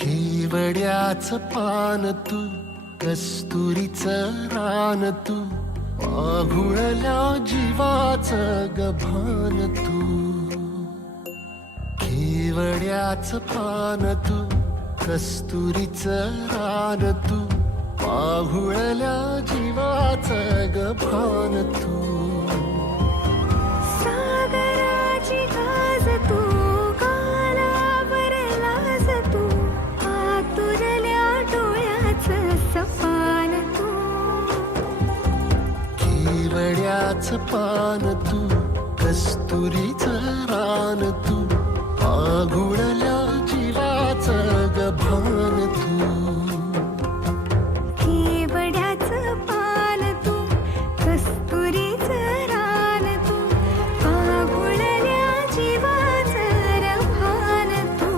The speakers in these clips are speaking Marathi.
केवड्याचं पान तू, कस्तुरीचं रान तू, पाघुळल्या जीवाचं गभान तू. केवड्याचं पान तू, कस्तुरीचं रान तू, पाघुळल्या जीवाचं गभान तू. सागराची गाज तू, गालावर लाज तू, आतुरल्या डोळ्याचं सपान तू. केवड्याचं पान तू, कस्तुरीचं रान तू, पाघुळल्या जीवाचं गभान तू. केवड्याचं पान तू, कस्तुरीचं रान तू, पाघुळल्या जीवाचं रभान तू.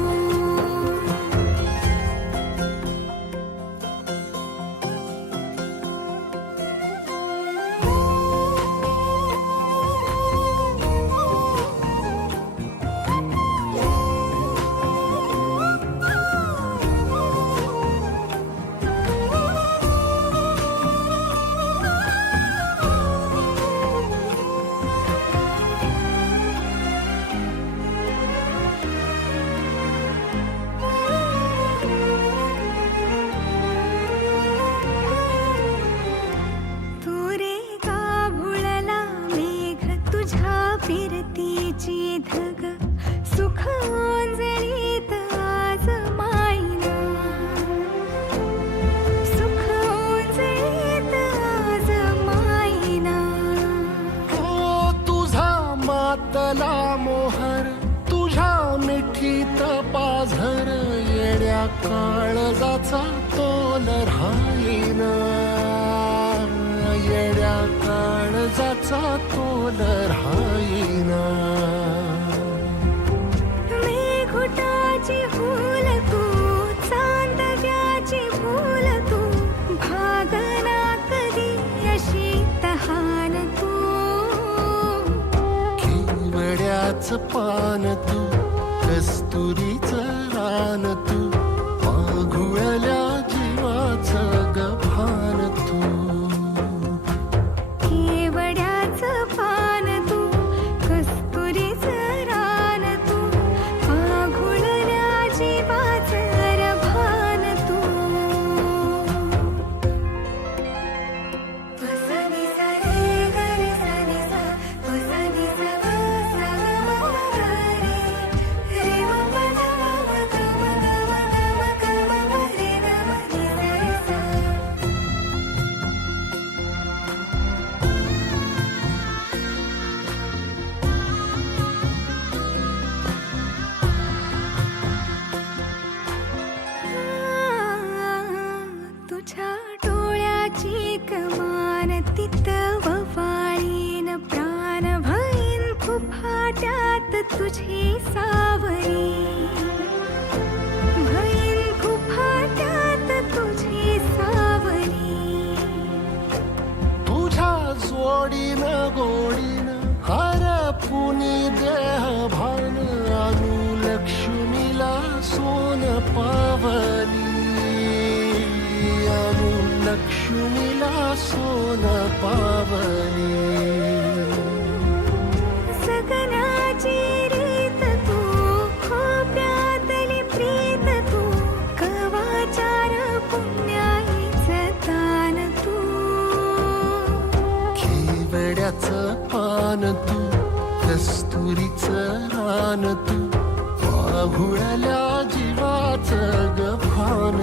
फिरतीची धग सुख ओंजळीत आज मायना. सुख ओंजळीत आज मायना. हो तुझा मातला मोहर, तुझ्या मिठीत पाझर, येड्या काळजाचा तोल राहीना. येड्या काळजाचा तोल राहीना. मेघुटाची फूल तू, चांदव्याची फूल तू, भागना कधी अशी तहान तू. केवड्याचं पान तू, कस्तुरीचं रान तू, पाघुळल्या जीवाचं गभान तू. केवड्याचं पान तू, कस्तुरीचं रान तू, पाघुळल्या जीवाचं रभान तू. सा नि सा रे ग रे सा नि सा, सा नि सा ग सा ग म ग रे, रे म प ध म ग म ग म ग म ग म म रे ग म नि सा रे सा. तुझ्या डोळ्याची कमान तिथं ववाळीन प्राण भईन फुफाट्यात तुझी सावरी. भईन फुफाट्यात तुझी सावरी. तुझ्या जोडीनं गोडीनं हरपुनी देह भान, अनुलक्ष्मीला सोन पावली. अनुलक्ष्मीला सोन पावली. सगनाची रीत तू, खोप्यातली प्रीत तू, कवाचार पुण्याईचं दान तू. केवड्याचं पान तू, कस्तुरीचं रान तू, पाघुळल्या जीवाचं गभान